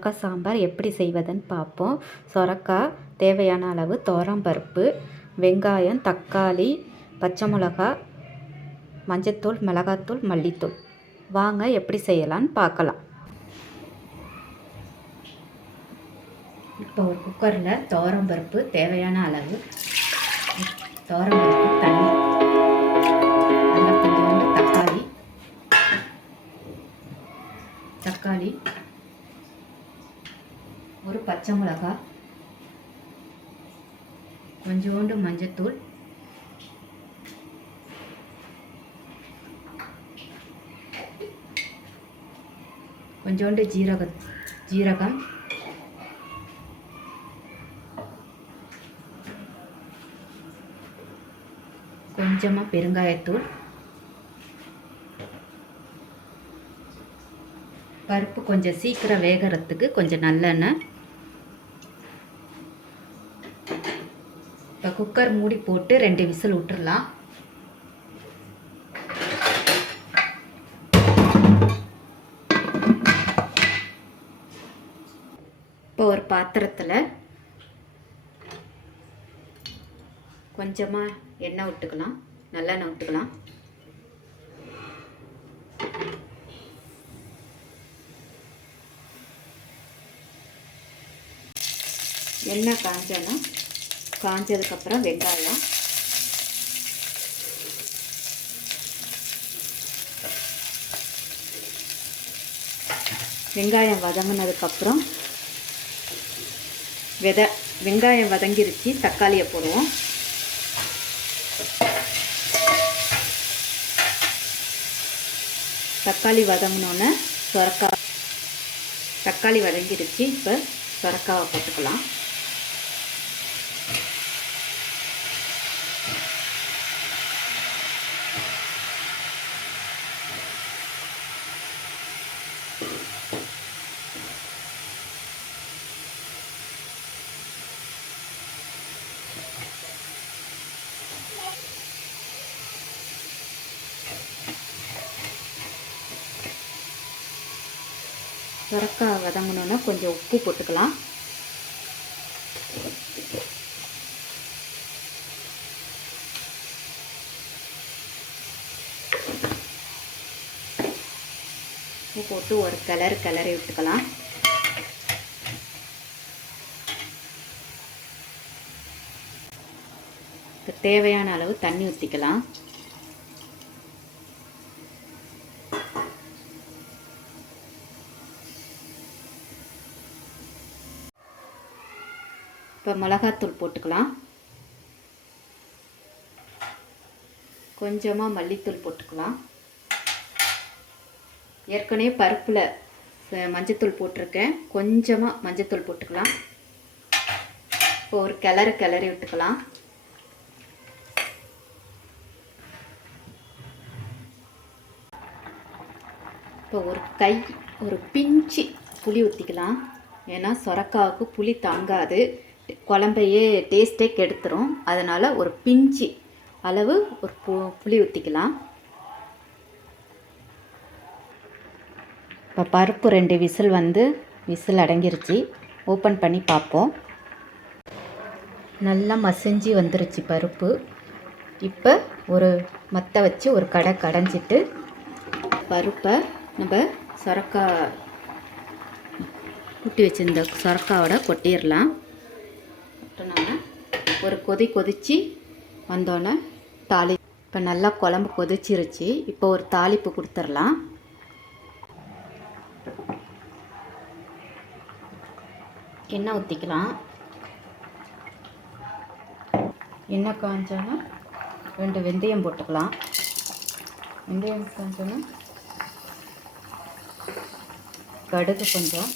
சொரக்காய் சாம்பார் எப்படி செய்வதுன்னு பார்ப்போம். சொரக்காய், தேவையான அளவு துவரம்பருப்பு, வெங்காயம், தக்காளி, பச்சை மிளகாய், மஞ்சத்தூள், மிளகாத்தூள், மல்லித்தூள். வாங்க எப்படி செய்யலான்னு பார்க்கலாம். இப்போ ஒரு குக்கரில் துவரம்பருப்பு தேவையான அளவு, துவரம்பருப்பு, தண்ணி, அதில் கொஞ்சோண்டு தக்காளி, ஒரு பச்சை மிளகாய், கொஞ்சோண்டு மஞ்சத்தூள், கொஞ்சோண்டு ஜீரகம், கொஞ்சமாக பெருங்காயத்தூள், பருப்பு கொஞ்சம் சீக்கிரம் வேகிறதுக்கு கொஞ்சம் நல்லெண்ணெய். இப்போ குக்கர் மூடி போட்டு 2 விசில் விட்டுறலாம். இப்போ ஒரு பாத்திரத்தில் கொஞ்சமாக எண்ணெய் விட்டுக்கலாம், நல்லெண்ணெய் விட்டுக்கலாம். எண்ணெய் காஞ்சதுக்கப்புறம் வெங்காயம் வதங்கினதுக்கப்புறம் வெங்காயம் வதங்கிருச்சு, தக்காளியை போடுவோம். தக்காளி வதங்கினோன்னே தக்காளி வதங்கிருச்சு. இப்போ சொரக்காவை போட்டுக்கலாம். சொரக்காய் வதங்கணுன்னா கொஞ்சம் உப்பு போட்டுக்கலாம். உப்பு போட்டு ஒரு கிளறி விட்டுக்கலாம். தேவையான அளவு தண்ணி ஊற்றிக்கலாம். இப்போ மிளகாத்தூள் போட்டுக்கலாம். கொஞ்சமாக மல்லித்தூள் போட்டுக்கலாம். ஏற்கனவே பருப்பில் மஞ்சத்தூள் போட்டிருக்கேன், கொஞ்சமாக மஞ்சத்தூள் போட்டுக்கலாம். இப்போ ஒரு கிளறி விட்டுக்கலாம். இப்போ ஒரு பிஞ்சு புளி ஊற்றிக்கலாம். ஏன்னா சொரக்காவுக்கு புளி தாங்காது, குழம்பையே டேஸ்ட்டே கெடுத்துரும். அதனால் ஒரு பிஞ்சு அளவு ஒரு புளி ஊற்றிக்கலாம். இப்போ பருப்பு 2 விசில் அடங்கிருச்சு. ஓப்பன் பண்ணி பார்ப்போம். நல்லா மசிஞ்சு வந்துருச்சு பருப்பு. இப்போ ஒரு மத்தை வச்சு ஒரு கடைஞ்சிட்டு பருப்பை நம்ம சொரக்காய் குட்டி வச்சுருந்த சொரக்காவோட கொட்டிடலாம். ஒரு கொதிச்சு வந்தோன்னே இப்போ நல்லா குழம்பு கொதிச்சிருச்சு. இப்போ ஒரு தாளிப்பு கொடுத்துடலாம். எண்ணெய் ஊற்றிக்கலாம். எண்ணெய் காஞ்சோன்னா 2 வெந்தயம் போட்டுக்கலாம். வெந்தயம் காஞ்சோன்னா கடுகு கொஞ்சம்,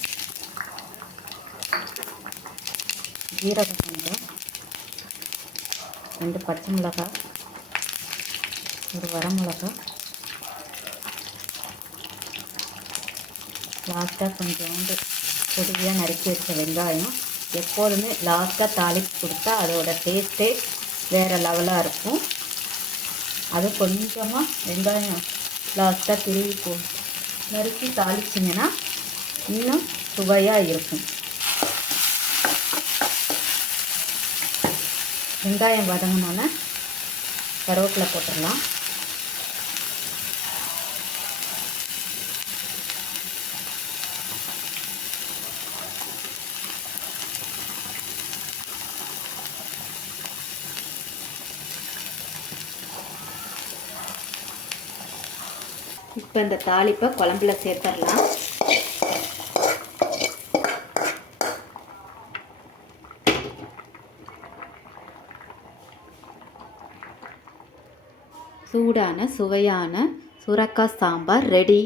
ஜீரகம் கொஞ்சம், 2 பச்சை மிளகாய், ஒரு வரமிளகாய், லாஸ்ட்டாக கொஞ்சோண்டு பொடியாக நறுக்கி வச்ச வெங்காயம். எப்போதுமே லாஸ்ட்டாக தாளிப்பு கொடுத்தா அதோட டேஸ்ட்டே வேறு லெவலாக இருக்கும். அது கொஞ்சமாக வெங்காயம் லாஸ்ட்டாக திருவி நறுக்கி தாளிச்சிங்கன்னா இன்னும் சுவையாக இருக்கும். வெங்காயம் வதங்கினோன்னே கருவேப்பிலை போட்டுடலாம். இப்போ இந்த தாளிப்பை குழம்புல சேர்த்துடலாம். சூடான சுவையான சுரக்காய் சாம்பார் ரெடி.